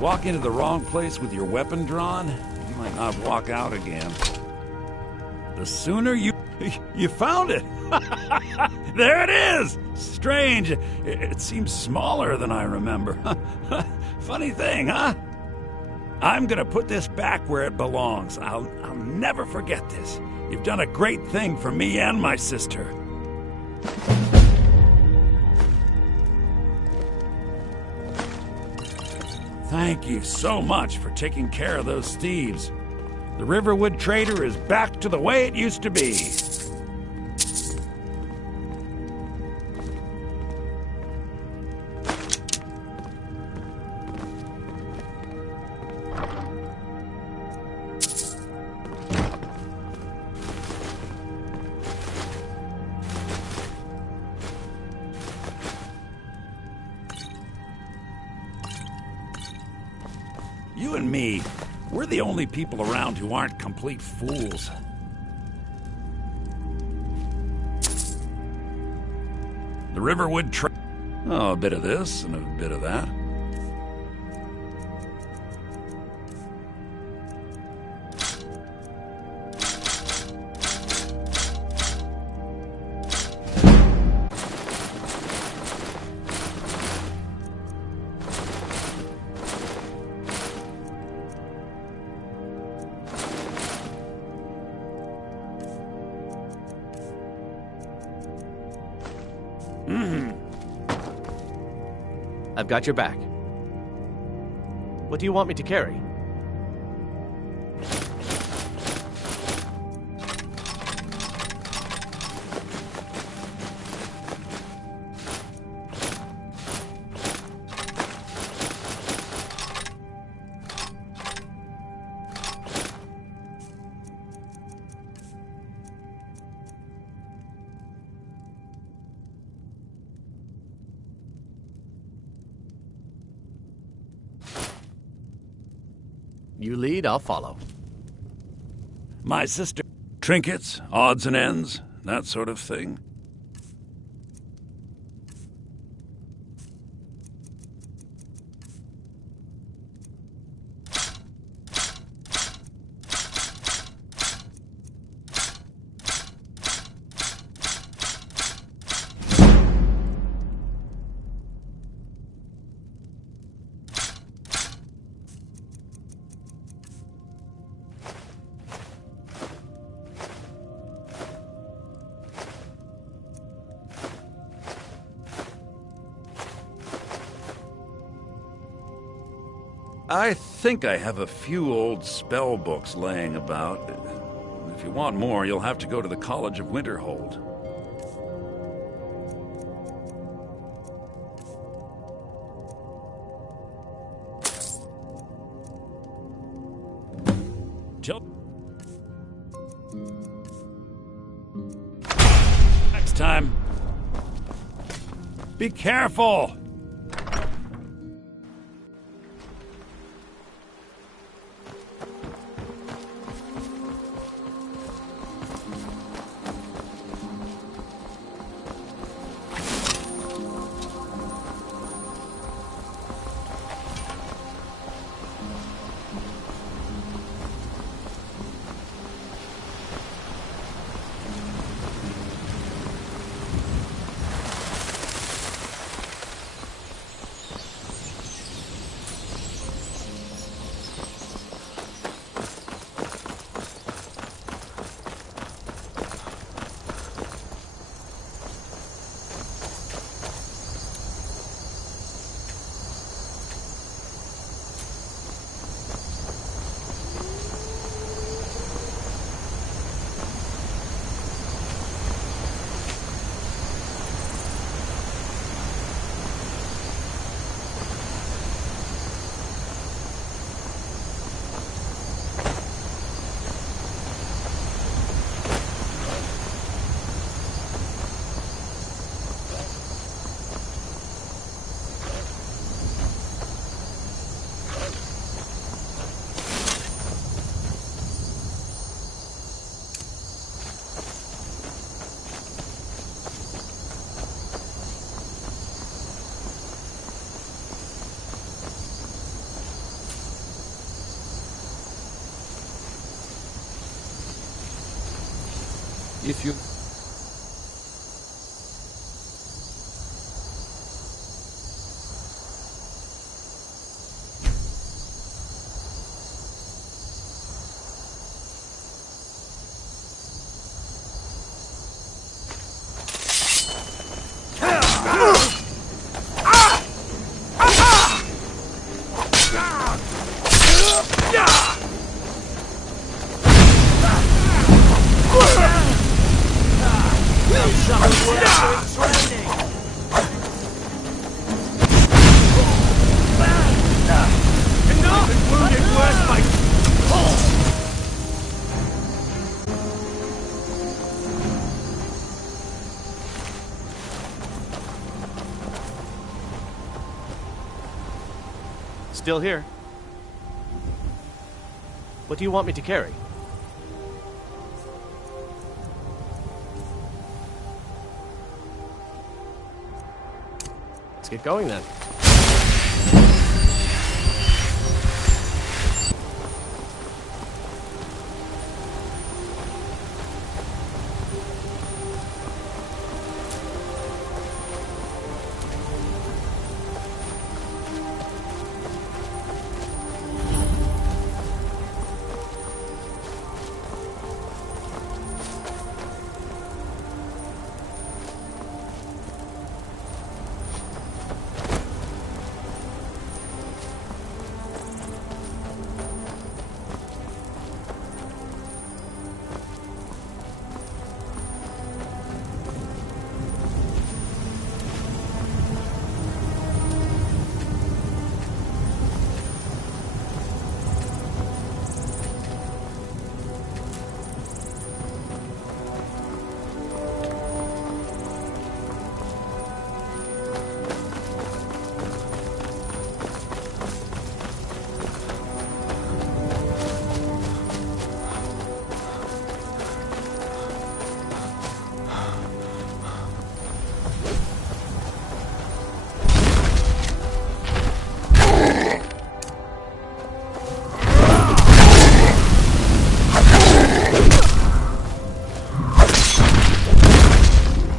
Walk into the wrong place with your weapon drawn, you might not walk out again. The sooner you... You found it! There it is! Strange. It seems smaller than I remember. Funny thing, huh? I'm gonna put this back where it belongs. I'll never forget this. You've done a great thing for me and my sister. Thank you so much for taking care of those thieves. The Riverwood Trader is back to the way it used to be. You and me, we're the only people around who aren't complete fools. The Riverwood Oh, a bit of this and a bit of that. I've got your back. What do you want me to carry? You lead, I'll follow. My sister. Trinkets, odds and ends, that sort of thing. I think I have a few old spell books laying about. If you want more, you'll have to go to the College of Winterhold. Next time. Be careful! If you... Still here. What do you want me to carry? Let's get going then.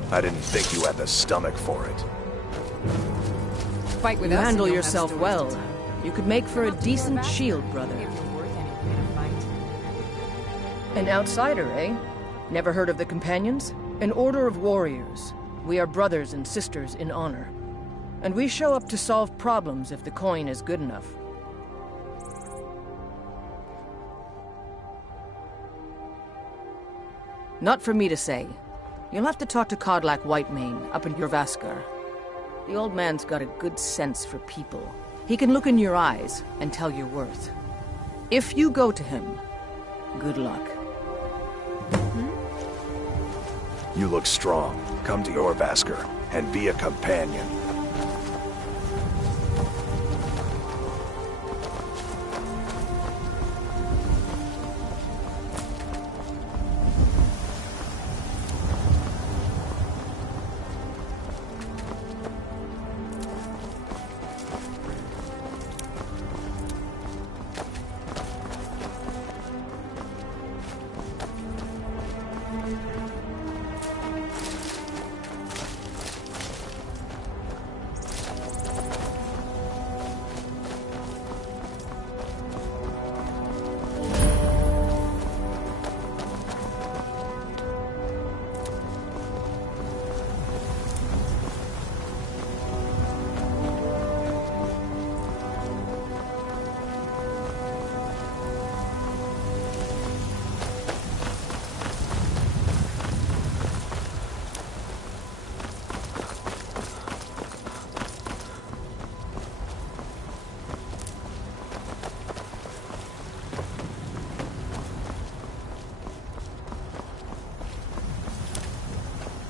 I didn't think you had the stomach for it. Fight with You us handle and you'll have yourself stories well. to tell. You could make for a decent shield, brother. If you're worth anything in a fight. An outsider, eh? Never heard of the Companions? An order of warriors. We are brothers and sisters in honor. And we show up to solve problems if the coin is good enough. Not for me to say. You'll have to talk to Kodlak Whitemane up in Jorvaskar. The old man's got a good sense for people. He can look in your eyes and tell your worth. If you go to him, good luck. You look strong. Come to your Vasker and be a companion.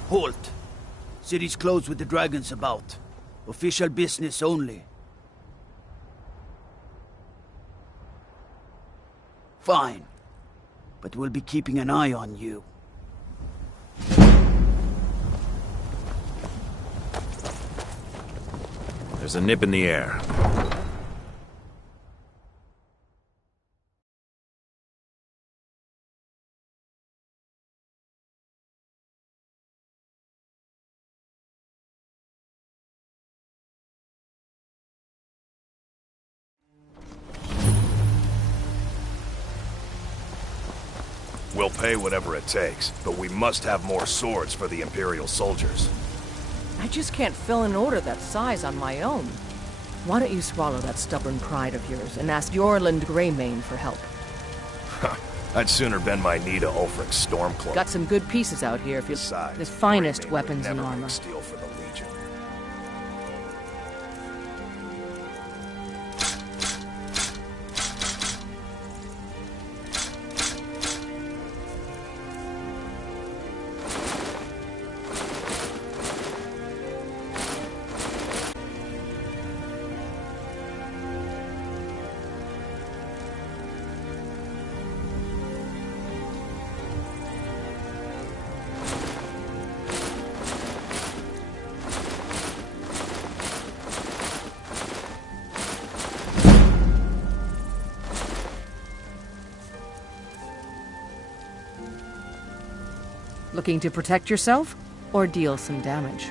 Halt! City's closed with the dragons about. Official business only. Fine. But we'll be keeping an eye on you. There's a nip in the air. We'll pay whatever it takes, but we must have more swords for the Imperial soldiers. I just can't fill an order that size on my own. Why don't you swallow that stubborn pride of yours and ask Yorland Greymane for help? I'd sooner bend my knee to Ulfric's Stormcloak. Got some good pieces out here if you... Besides, The finest Greymane would weapons and never armor. make steel for the Legion. Looking to protect yourself or deal some damage?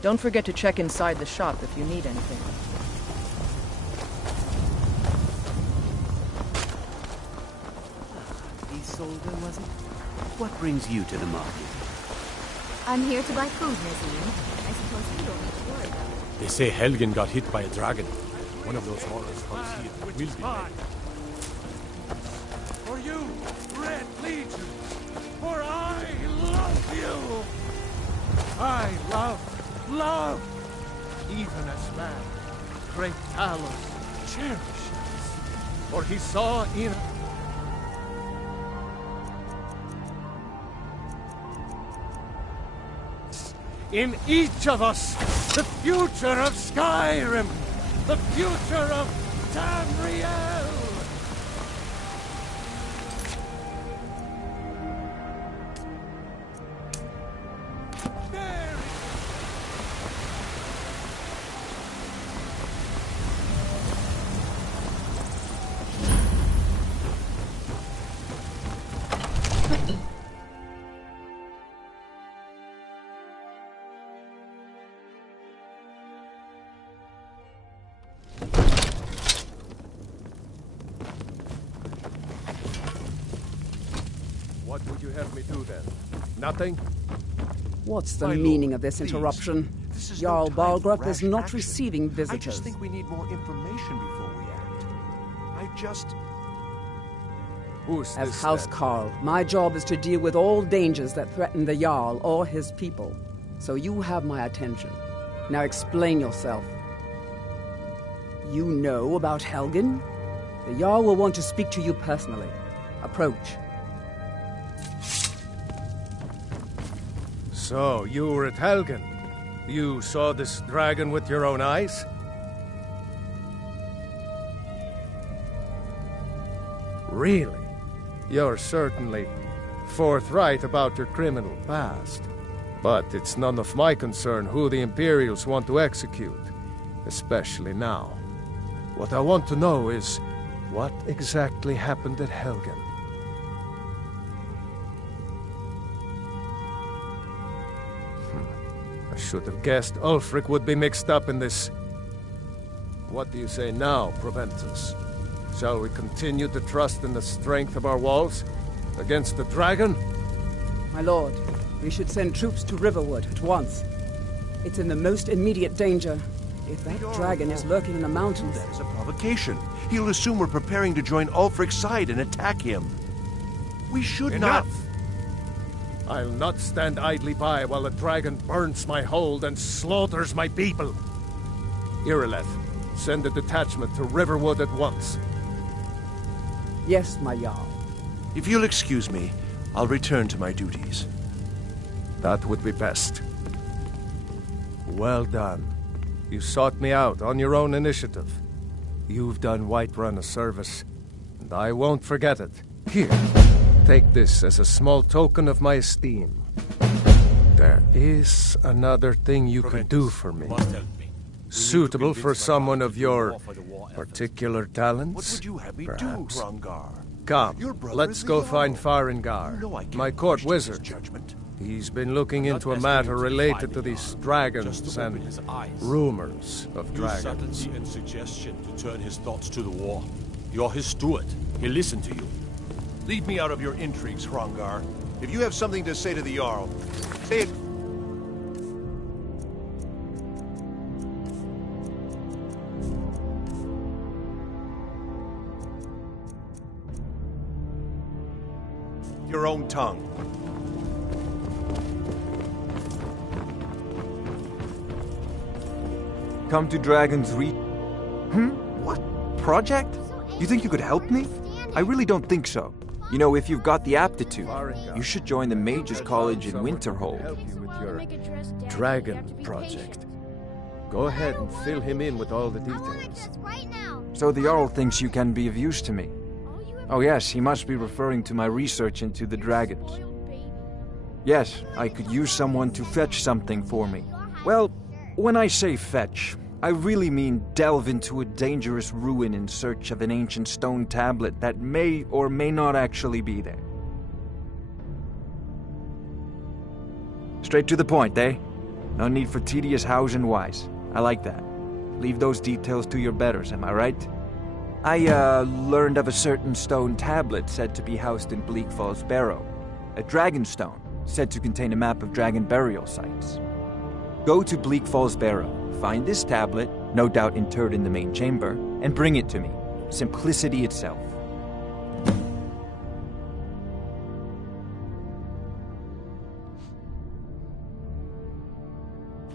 Don't forget to check inside the shop if you need anything. Isolde, was it? What brings you to the market? I'm here to buy food, Nazim. I suppose you don't need to worry about it. They say Helgen got hit by a dragon. One of those horrors comes here will be dead. For you, Red Legion, for I love you. I love, even as man, great Talos cherishes. For he saw in each of us the future of Skyrim, the future of Tamriel. There What would you have me do then? Nothing? What's the My meaning lord, of this please. interruption? This is Jarl no time for Balgrup rash is not action. receiving I visitors. just think we need more information before we act. Who's As this House then? Carl, my job is to deal with all dangers that threaten the Jarl or his people. So you have my attention. Now explain yourself. You know about Helgen? The Jarl will want to speak to you personally. Approach. So, you were at Helgen. You saw this dragon with your own eyes? Really? You're certainly forthright about your criminal past. But it's none of my concern who the Imperials want to execute, especially now. What I want to know is, what exactly happened at Helgen? I should have guessed Ulfric would be mixed up in this. What do you say now, Proventus? Shall we continue to trust in the strength of our walls against the dragon? My lord, we should send troops to Riverwood at once. It's in the most immediate danger. If that dragon is lurking in the mountains... That is a provocation. He'll assume we're preparing to join Ulfric's side and attack him. We should Enough! not... I'll not stand idly by while the dragon burns my hold and slaughters my people. Irileth, send a detachment to Riverwood at once. Yes, my Jarl. If you'll excuse me, I'll return to my duties. That would be best. Well done. You sought me out on your own initiative. You've done Whiterun a service, and I won't forget it. Here, take this as a small token of my esteem. There is another thing you could do for me. Suitable for someone of your particular talents, What would you have me perhaps. do, Hrongar? Come, Your brother let's is the go Jarl. find Farengar, You know I can't my court question his wizard. judgment. He's been looking into a matter related to these dragons and rumors of dragons. Subtlety and suggestion to turn his thoughts to the war. You're his steward. He'll listen to you. Leave me out of your intrigues, Hrongar. If you have something to say to the Jarl, say it. Your own tongue. Come to Dragon's Reach. What? Project? You think you could help me? I really don't think so. You know, if you've got the aptitude, you should join the Mages College in Winterhold. Help you with your dragon project. Go ahead and fill him in with all the details. So the Jarl thinks you can be of use to me. Oh yes, he must be referring to my research into the dragons. Yes, I could use someone to fetch something for me. Well, when I say fetch, I really mean delve into a dangerous ruin in search of an ancient stone tablet that may or may not actually be there. Straight to the point, eh? No need for tedious hows and whys. I like that. Leave those details to your betters, am I right? I learned of a certain stone tablet said to be housed in Bleak Falls Barrow. A dragon stone, said to contain a map of dragon burial sites. Go to Bleak Falls Barrow, find this tablet, no doubt interred in the main chamber, and bring it to me. Simplicity itself.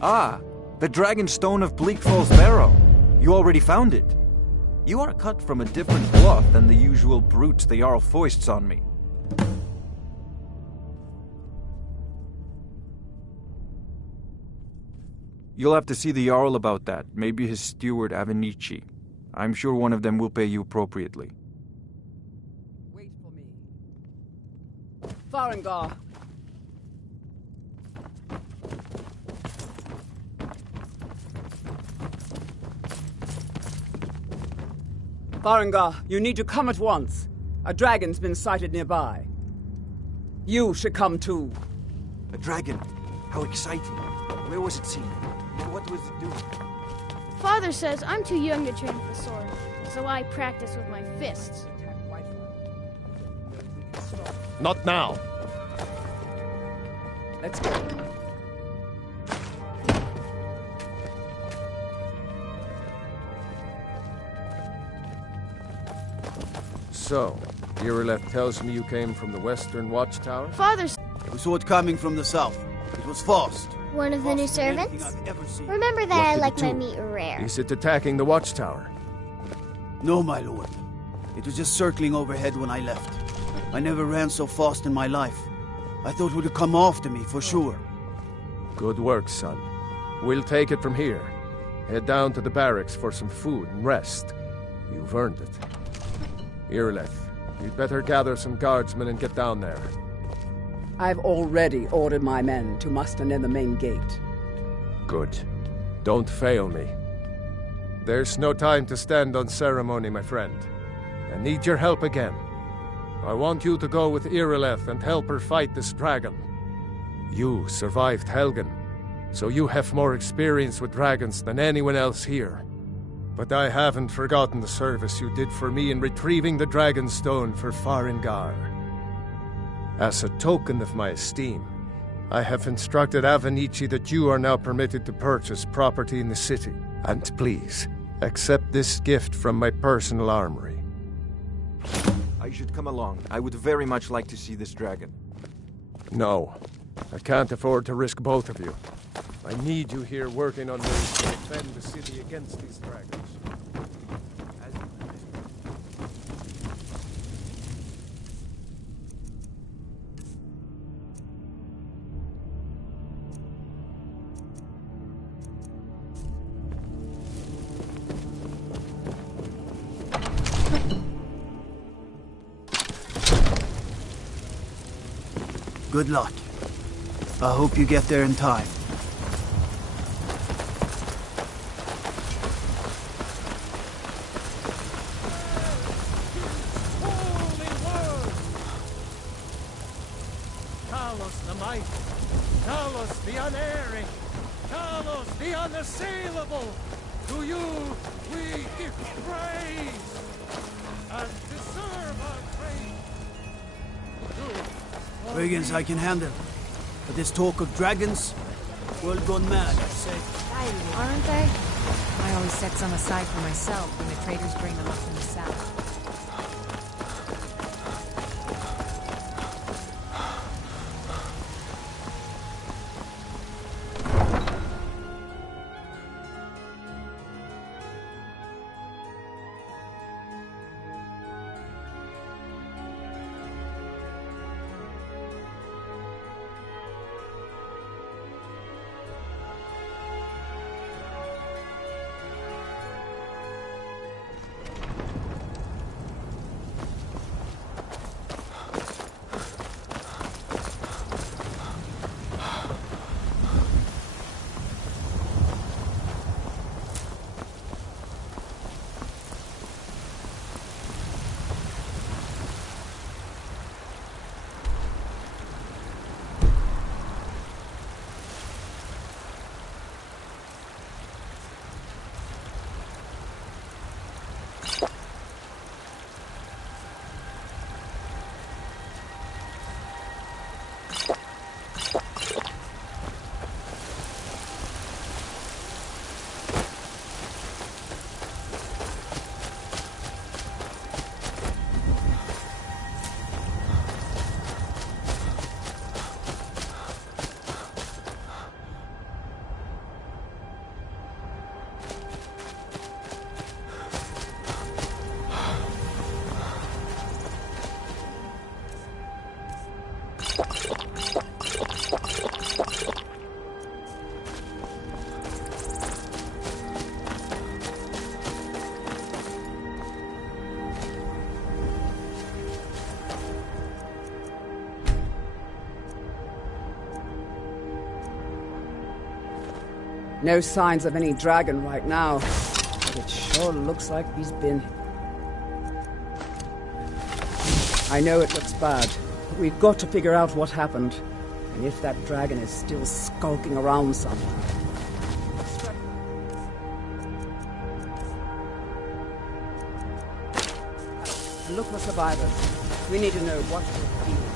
Ah, the Dragon Stone of Bleak Falls Barrow. You already found it. You are cut from a different cloth than the usual brutes the Jarl foists on me. You'll have to see the Jarl about that, maybe his steward Avenici. I'm sure one of them will pay you appropriately. Wait for me. Farengar. Farengar, you need to come at once. A dragon's been sighted nearby. You should come too. A dragon? How exciting. Where was it seen? What was it doing? Father says I'm too young to train with the sword, so I practice with my fists. Not now. Let's go. So, Irileth tells me you came from the Western Watchtower? Father, We saw it coming from the south. It was fast. one of the new servants? Remember that I like my meat rare. Is it attacking the Watchtower? No, my lord. It was just circling overhead when I left. I never ran so fast in my life. I thought it would come after me, for sure. Good work, son. We'll take it from here. Head down to the barracks for some food and rest. You've earned it. Irileth, you'd better gather some guardsmen and get down there. I've already ordered my men to muster near the main gate. Good. Don't fail me. There's no time to stand on ceremony, my friend. I need your help again. I want you to go with Irileth and help her fight this dragon. You survived Helgen, so you have more experience with dragons than anyone else here. But I haven't forgotten the service you did for me in retrieving the Dragon Stone for Farengar. As a token of my esteem, I have instructed Avenici that you are now permitted to purchase property in the city. And please, accept this gift from my personal armory. I should come along. I would very much like to see this dragon. No, I can't afford to risk both of you. I need you here working on ways to defend the city against these dragons. Good luck. I hope you get there in time. Holy word! Talos the Mighty. Talos the unerring, Talos the unassailable. To you we give praise and deserve our praise. Brigands I can handle. But this talk of dragons, world gone mad, I say. Aren't they? I always set some aside for myself when the traders bring them up from the south. No signs of any dragon right now, but it sure looks like he's been. I know it looks bad, but we've got to figure out what happened, and if that dragon is still skulking around somewhere. Look for survivors. We need to know what we're feeling.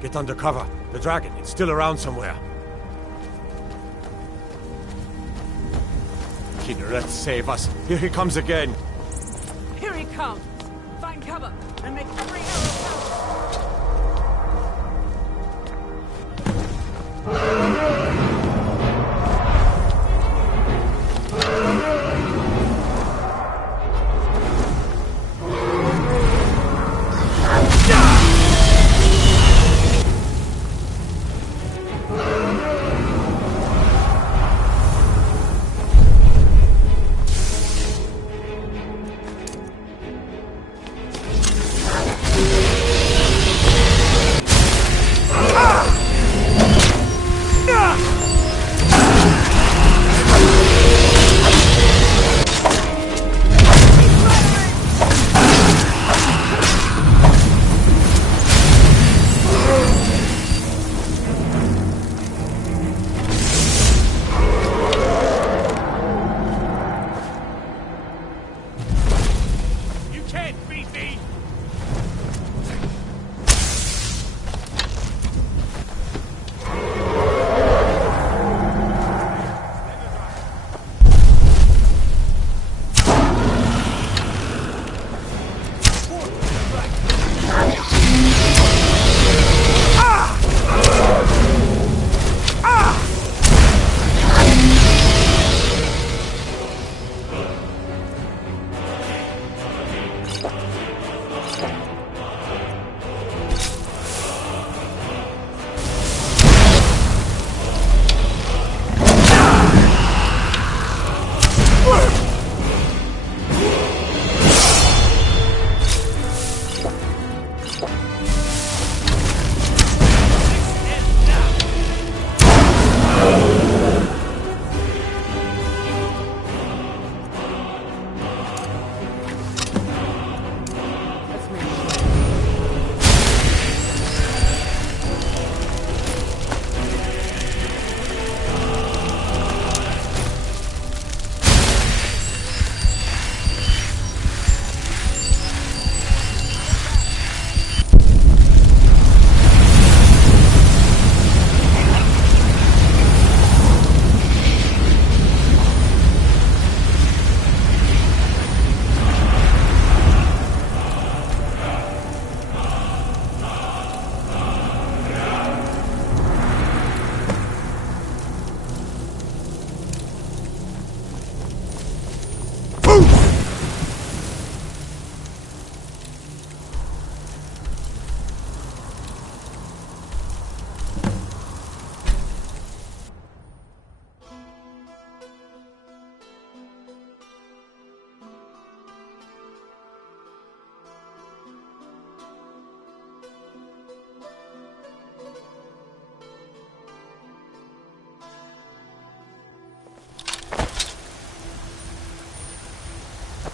Get under cover. The dragon, it's still around somewhere. Kinneret, save us. Here he comes again. Here he comes! Find cover and make every arrow count!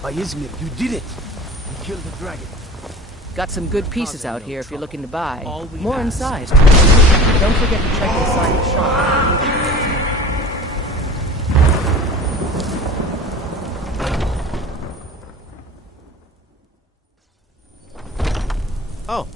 By Izmir, you did it! You killed the dragon. Got some good pieces out here if you're looking to buy. we More ask inside. Don't forget to check inside the shop. Oh.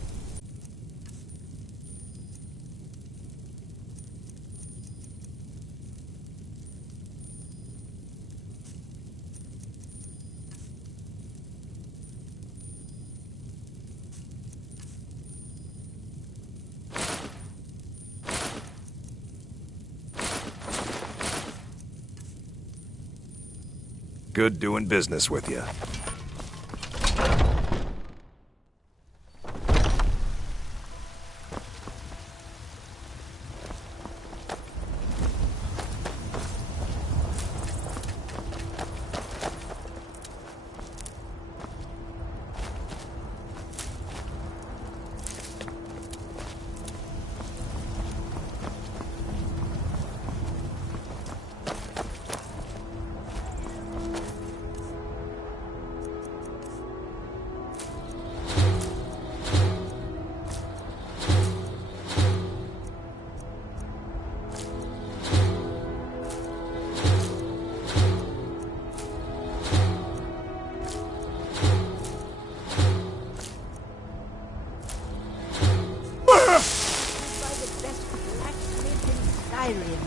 Good doing business with you. Skyrim.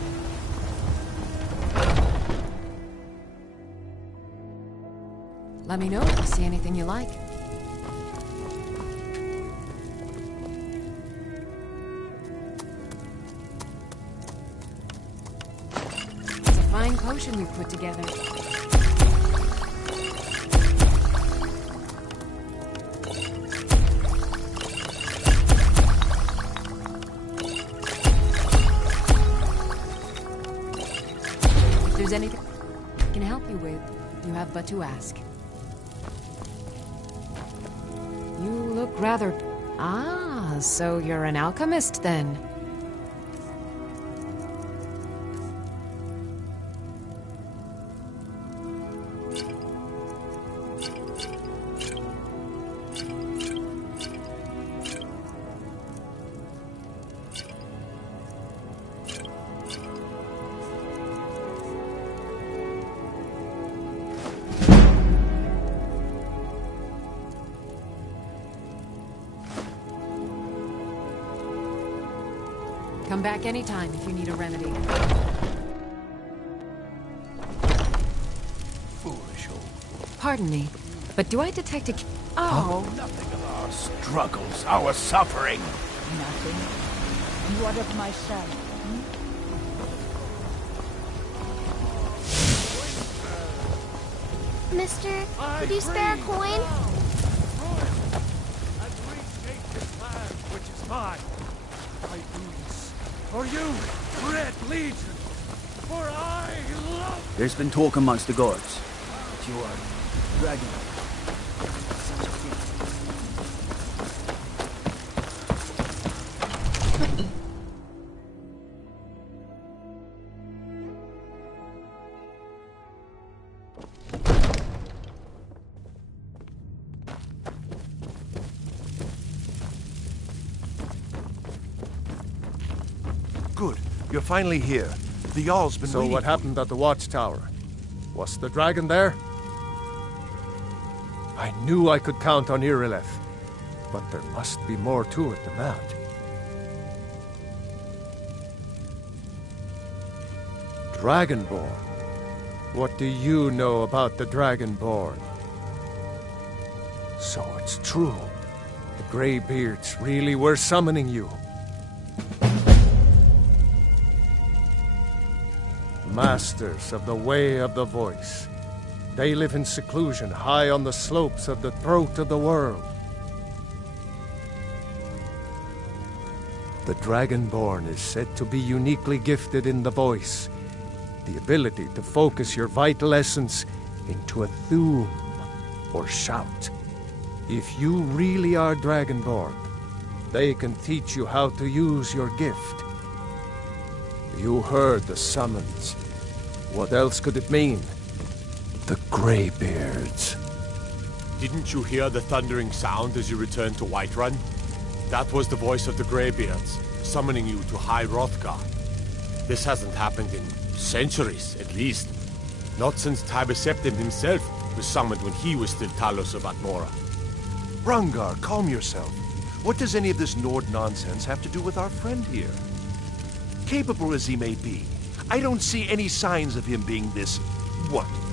Let me know if you see anything you like. It's a fine potion we've put together. If there's anything I can help you with, you have but to ask. You look rather... Ah, so you're an alchemist then. Come back anytime if you need a remedy. Foolish old... Pardon me, but do I detect a... Oh! Nothing of our struggles, our suffering. Nothing. And what of my son? Mister, could you spare a coin? And retake this land, which is mine. I do this for you, Red Legion, for I love... There's been talk amongst the guards. That you are dragon. Such a thing. Good. You're finally here. The Jarl's been So waiting what for you. happened at the watchtower? Was the dragon there? I knew I could count on Irileth, but there must be more to it than that. Dragonborn? What do you know about the Dragonborn? So it's true. The Greybeards really were summoning you. Masters of the Way of the Voice. They live in seclusion high on the slopes of the throat of the world. The Dragonborn is said to be uniquely gifted in the voice, the ability to focus your vital essence into a thum, or shout. If you really are Dragonborn, they can teach you how to use your gift. You heard the summons. What else could it mean? The Greybeards. Didn't you hear the thundering sound as you returned to Whiterun? That was the voice of the Greybeards, summoning you to High Hrothgar. This hasn't happened in centuries, at least. Not since Tiber Septim himself was summoned when he was still Talos of Atmora. Rungar, calm yourself. What does any of this Nord nonsense have to do with our friend here? Capable as he may be, I don't see any signs of him being this,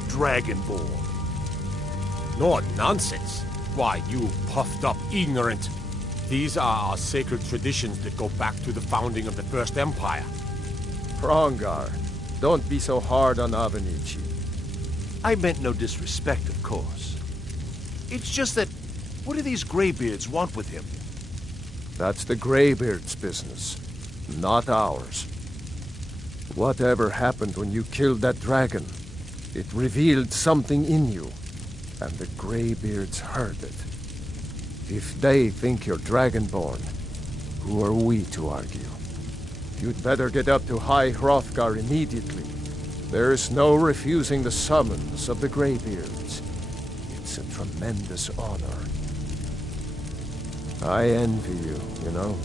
Dragonborn. Nord nonsense? Why, you puffed up ignorant. These are our sacred traditions that go back to the founding of the First Empire. Hrongar, don't be so hard on Avenici. I meant no disrespect, of course. It's just that, what do these Greybeards want with him? That's the Greybeards' business, not ours. Whatever happened when you killed that dragon, it revealed something in you, and the Greybeards heard it. If they think you're Dragonborn, who are we to argue? You'd better get up to High Hrothgar immediately. There's no refusing the summons of the Greybeards. It's a tremendous honor. I envy you, you know,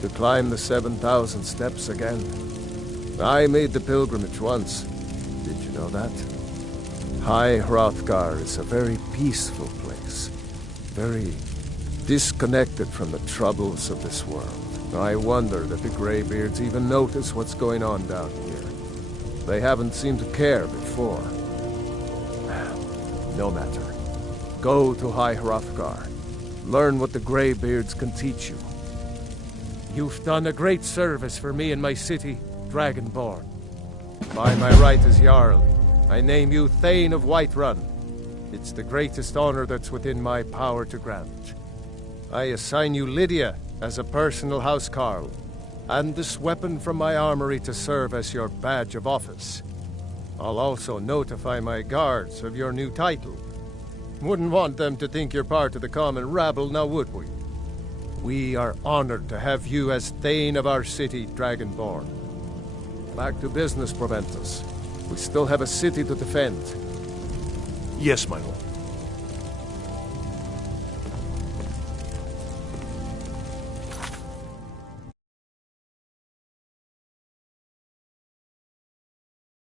to climb the 7,000 steps again. I made the pilgrimage once. Did you know that? High Hrothgar is a very peaceful place. Very disconnected from the troubles of this world. I wonder that the Greybeards even notice what's going on down here. They haven't seemed to care before. No matter. Go to High Hrothgar. Learn what the Greybeards can teach you. You've done a great service for me and my city, Dragonborn. By my right as Jarl, I name you Thane of Whiterun. It's the greatest honor that's within my power to grant. I assign you Lydia as a personal housecarl, and this weapon from my armory to serve as your badge of office. I'll also notify my guards of your new title. Wouldn't want them to think you're part of the common rabble, now would we? We are honored to have you as Thane of our city, Dragonborn. Back to business, Proventus. We still have a city to defend. Yes, my lord.